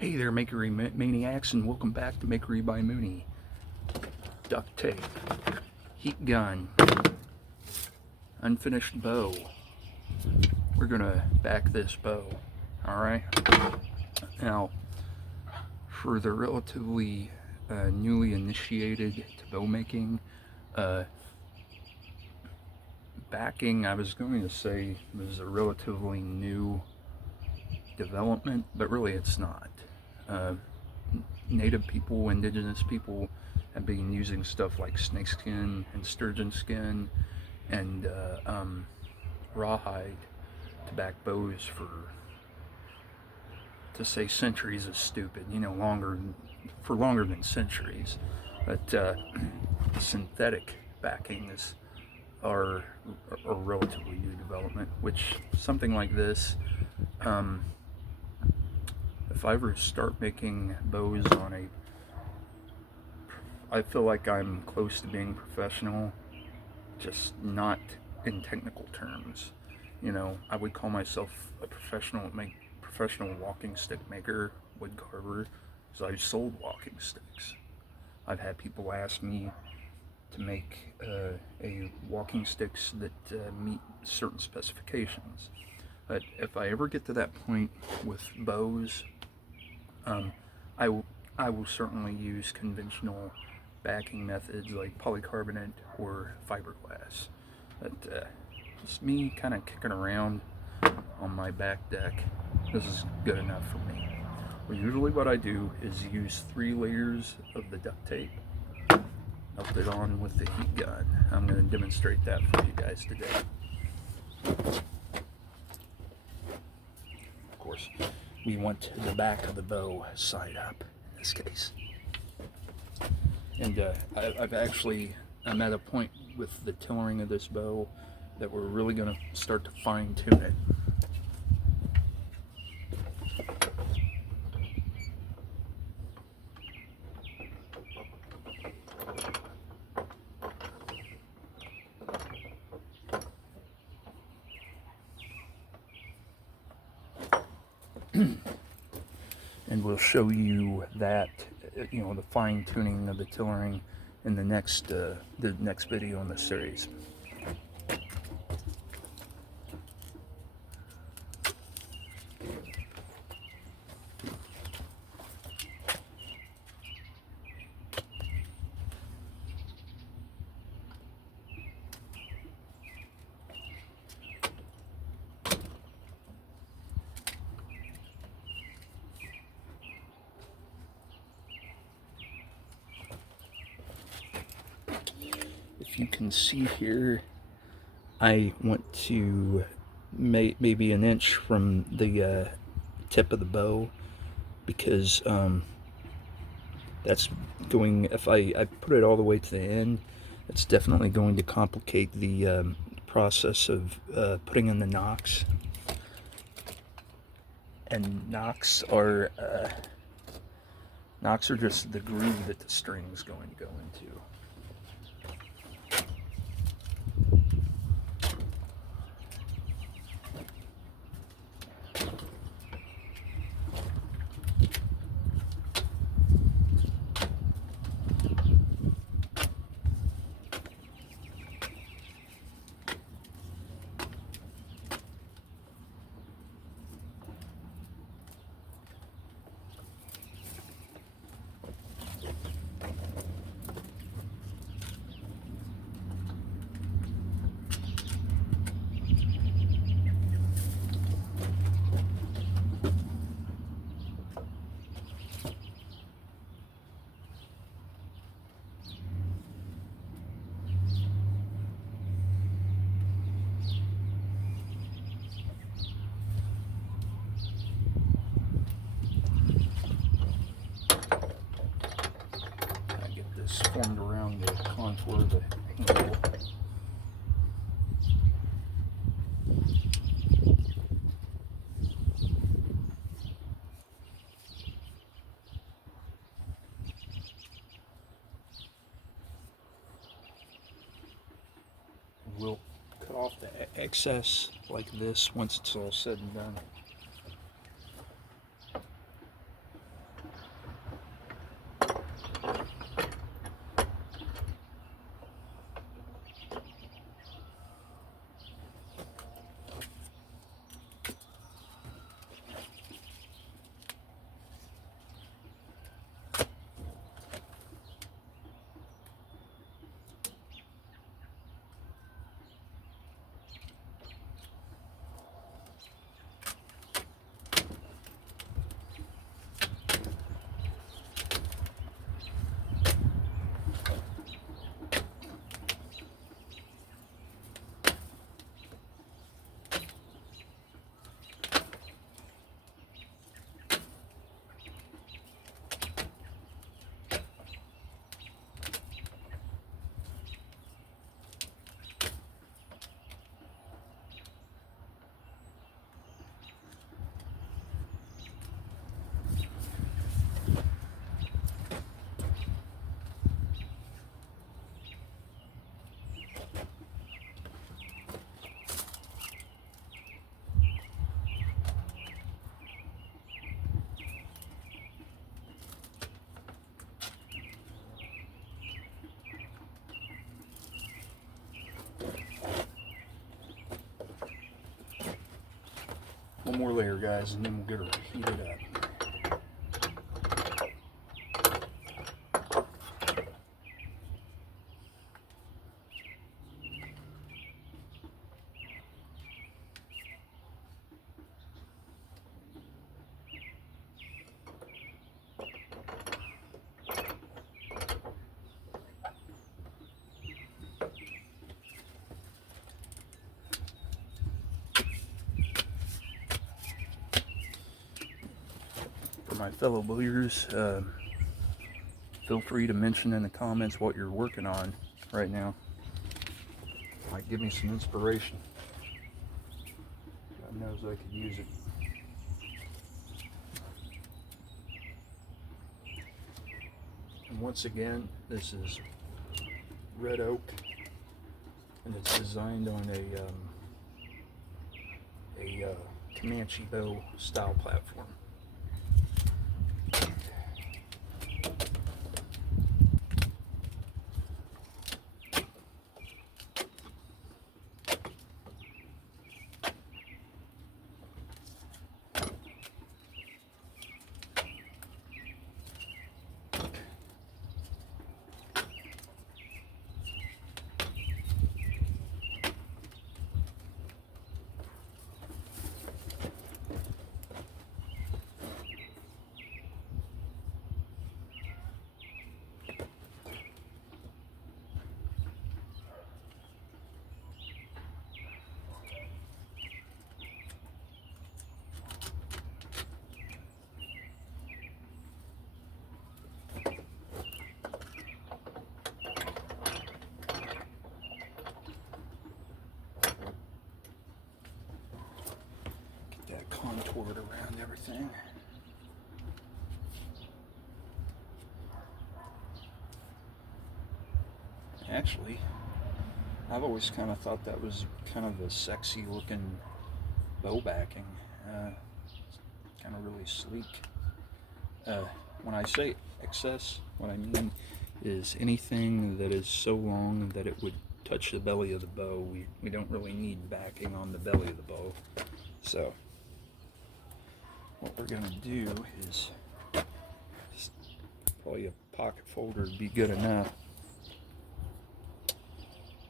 Hey there, makery maniacs, and welcome back to Makery by Mooney. Duct tape, heat gun, unfinished bow. We're gonna back this bow, alright? Now, for the relatively newly initiated to bow making, backing, I was going to say, was a relatively new development, but really it's not. Native people, indigenous people have been using stuff like snakeskin and sturgeon skin and rawhide to back bows to say centuries is stupid, for longer than centuries. But synthetic backings are a relatively new development, which something like this, if I ever start making bows I feel like I'm close to being professional, just not in technical terms. I would call myself a professional walking stick maker, wood carver, because I've sold walking sticks. I've had people ask me to make a walking sticks that meet certain specifications. But if I ever get to that point with bows, I will certainly use conventional backing methods like polycarbonate or fiberglass. But just me kind of kicking around on my back deck, this is good enough for me. Well, usually what I do is use 3 layers of the duct tape, melt it on with the heat gun. I'm going to demonstrate that for you guys today. Of course, we want the back of the bow side up in this case. And I'm at a point with the tailoring of this bow that we're really going to start to fine tune it. And we'll show you that, the fine tuning of the tailoring in the next video in the series. If you can see here, I want to maybe an inch from the tip of the bow, because that's going, if I put it all the way to the end, it's definitely going to complicate the process of putting in the nocks. And nocks are just the groove that the string is going to go into. Formed around the contour of the handle. We'll cut off the excess like this once it's all said and done. more layer, guys, and then we'll get her heated up. My fellow believers, feel free to mention in the comments what you're working on right now. Might give me some inspiration. God knows I could use it. And once again, this is red oak, and it's designed on a Comanche bow style platform. Contoured around everything. Actually, I've always kind of thought that was kind of a sexy looking bow backing. Kind of really sleek. When I say excess, what I mean is anything that is so long that it would touch the belly of the bow. We don't really need backing on the belly of the bow. So what we're going to do is just probably a pocket folder would be good enough.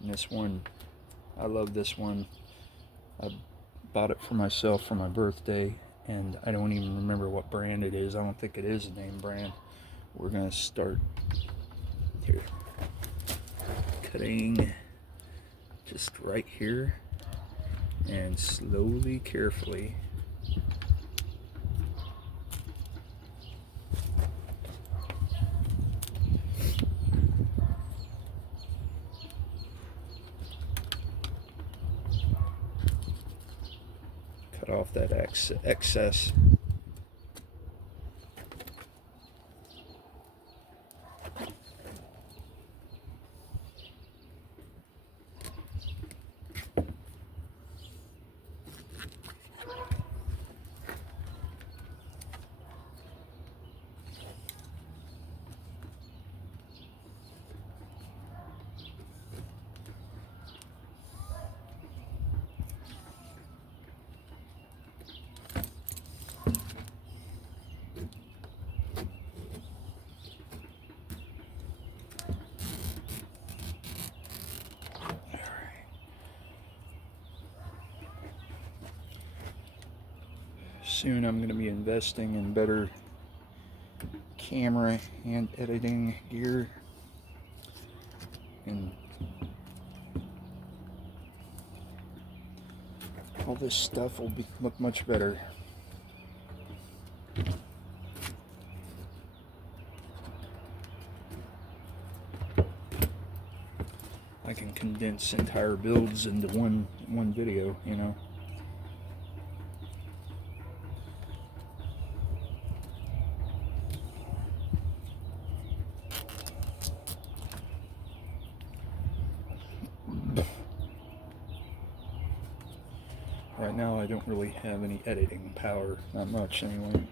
And this one, I love this one. I bought it for myself for my birthday, and I don't even remember what brand it is. I don't think it is a name brand. We're going to start here, cutting just right here, and slowly, carefully cut off that excess. Soon I'm going to be investing in better camera and editing gear, and all this stuff will look much better. I can condense entire builds into one video, you know. Right now I don't really have any editing power, not much anyway.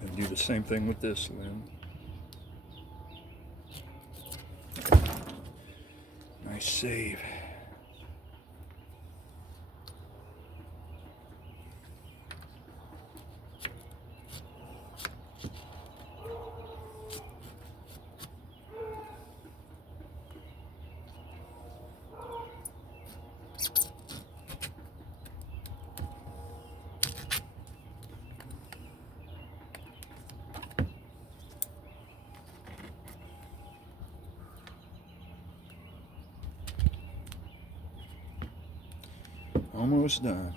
And do the same thing with this lens. Nice save. almost done.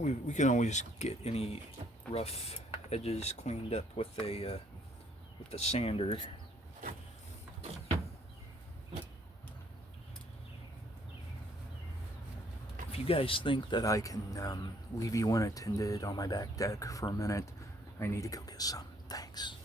We can always get any rough edges cleaned up with the sander. If you guys think that I can leave you unattended on my back deck for a minute, I need to go get some. Thanks.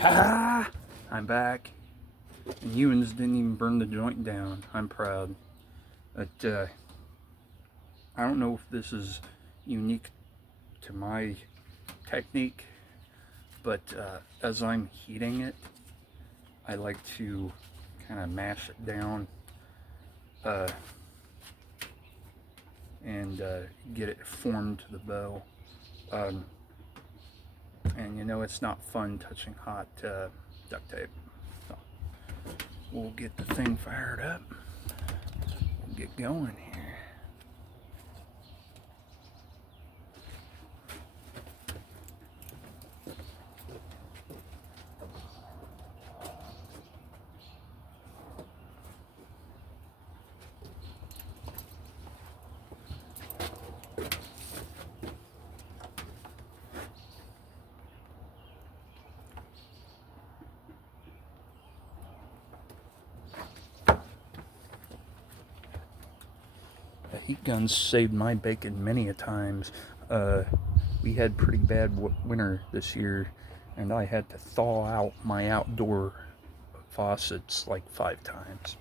Ha! I'm back. And humans didn't even burn the joint down. I'm proud. But I don't know if this is unique to my technique, but as I'm heating it, I like to kind of mash it down and get it formed to the bow. And you know, it's not fun touching hot duct tape. So we'll get the thing fired up. We'll get going here. Heat guns saved my bacon many a times. We had pretty bad winter this year, and I had to thaw out my outdoor faucets like 5 times.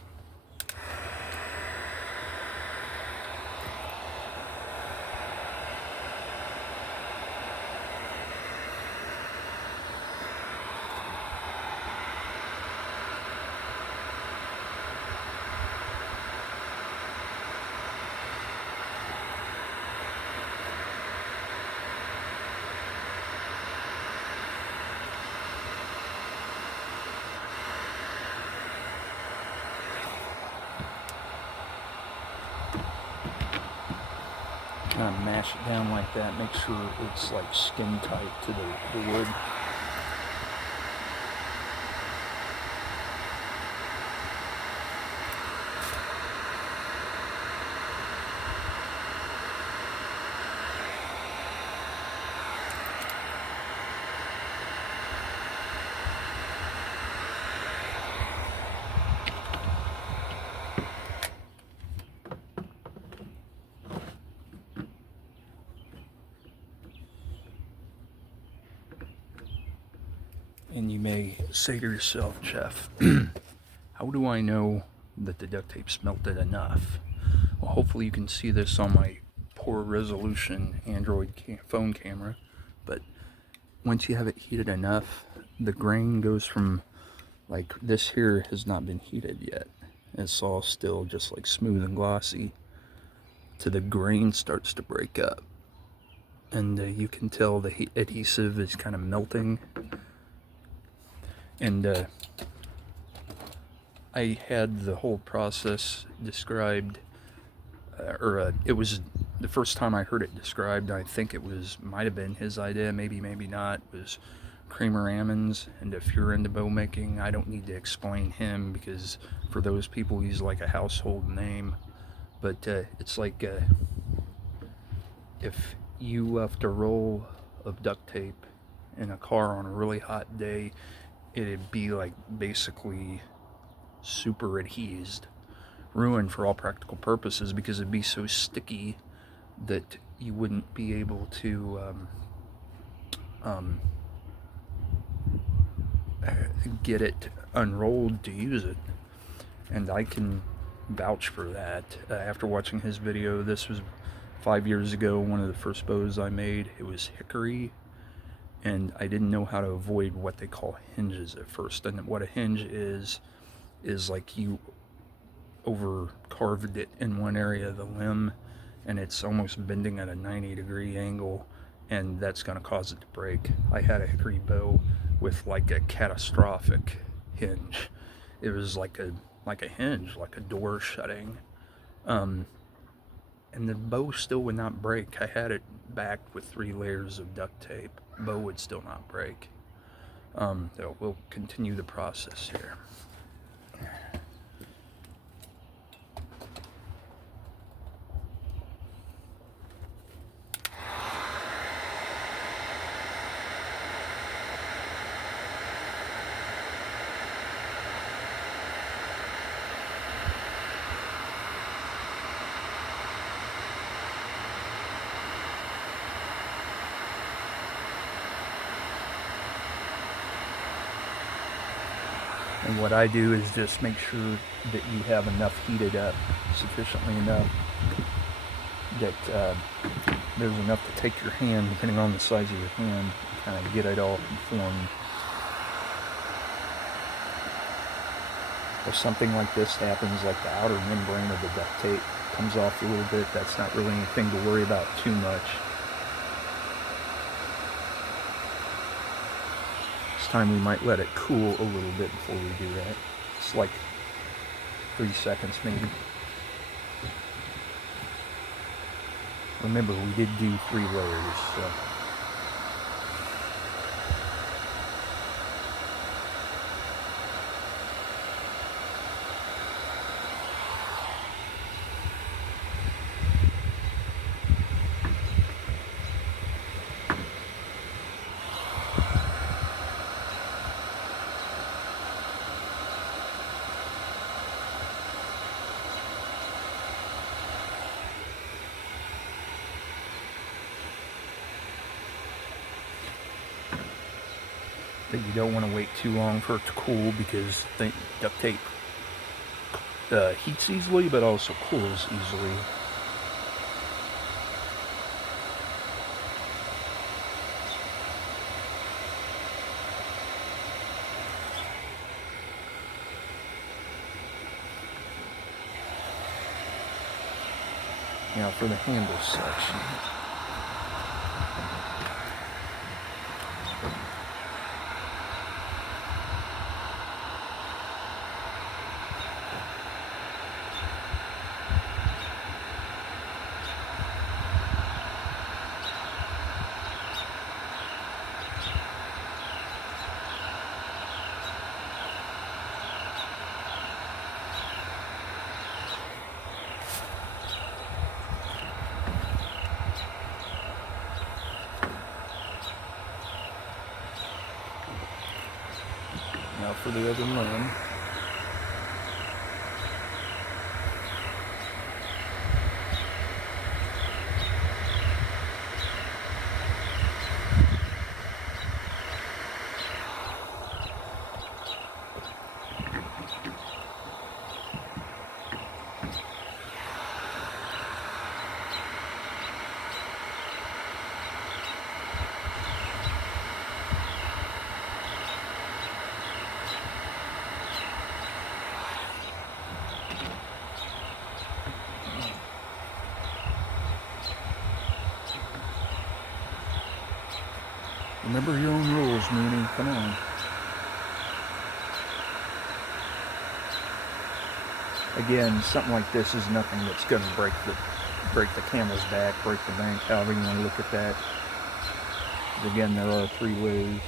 Kind of mash it down like that, make sure it's like skin tight to the wood. And you may say to yourself, Jeff, how do I know that the duct tape's melted enough? Well, hopefully you can see this on my poor resolution Android phone camera, but once you have it heated enough, the grain goes from, like, this here has not been heated yet. It's all still just like smooth and glossy, to the grain starts to break up. And you can tell the adhesive is kind of melting. And I had the whole process described, it was the first time I heard it described, I think it might have been his idea, maybe not, was Kramer Ammons. And if you're into bow making, I don't need to explain him, because for those people he's like a household name. But it's like if you left a roll of duct tape in a car on a really hot day, it'd be like basically super adhesed, ruined for all practical purposes, because it'd be so sticky that you wouldn't be able to get it unrolled to use it. And I can vouch for that. After watching his video, this was 5 years ago, one of the first bows I made. It was hickory, and I didn't know how to avoid what they call hinges at first. And what a hinge is like you over carved it in one area of the limb, and it's almost bending at a 90-degree angle, and that's going to cause it to break. I had a hickory bow with like a catastrophic hinge. It was like a hinge, like a door shutting, and the bow still would not break. I had it back with 3 layers of duct tape. Bow would still not break. So we'll continue the process here. And what I do is just make sure that you have enough heated up, sufficiently enough, that there's enough to take your hand, depending on the size of your hand, kind of get it all conformed. If something like this happens, like the outer membrane of the duct tape comes off a little bit, that's not really anything to worry about too much. This time we might let it cool a little bit before we do that. It's like 3 seconds maybe. Remember, we did do 3 layers, so. But you don't want to wait too long for it to cool, because the duct tape heats easily, but also cools easily. Now for the handle section. Now for the other limb. Remember your own rules, Mooney. Come on. Again, something like this is nothing that's going to break the break the camel's back, break the bank, however you want to look at that. But again, there are 3 ways.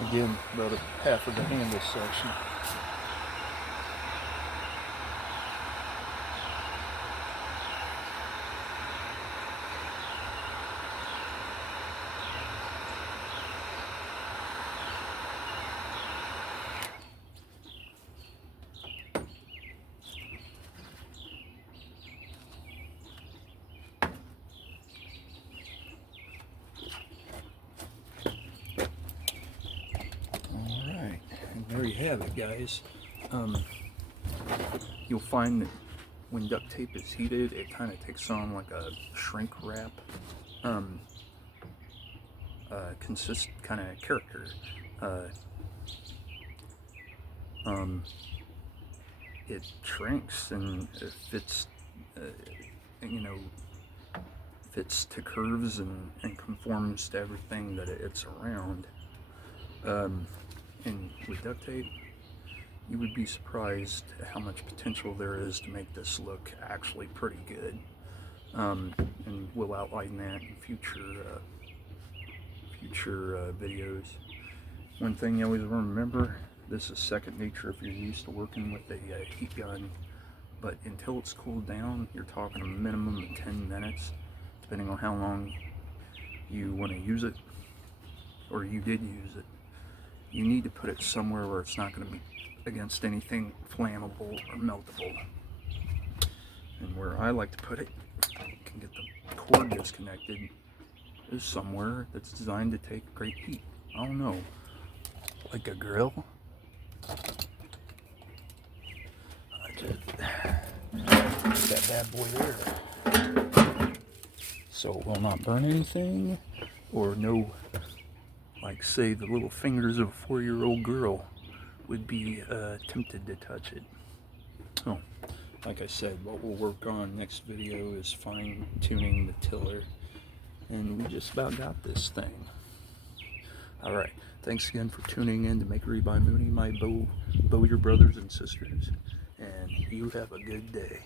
Again, about half of the handle section. There you have it, guys. You'll find that when duct tape is heated, it kind of takes on like a shrink wrap kind of character. It shrinks, and if it's fits to curves and conforms to everything that it's around. And with duct tape, you would be surprised how much potential there is to make this look actually pretty good. And we'll outline that in future videos. One thing you always want to remember, this is second nature if you're used to working with a heat gun, but until it's cooled down, you're talking a minimum of 10 minutes, depending on how long you want to use it, or you did use it. You need to put it somewhere where it's not going to be against anything flammable or meltable. And where I like to put it, you can get the cord disconnected, is somewhere that's designed to take great heat. I don't know, like a grill. I just put that bad boy there, so it will not burn anything, or no, like say the little fingers of a 4-year-old girl would be tempted to touch it. Oh, like I said, what we'll work on next video is fine tuning the tiller, and we just about got this thing. Alright, thanks again for tuning in to Makery by Mooney, my bowyer brothers and sisters, and you have a good day.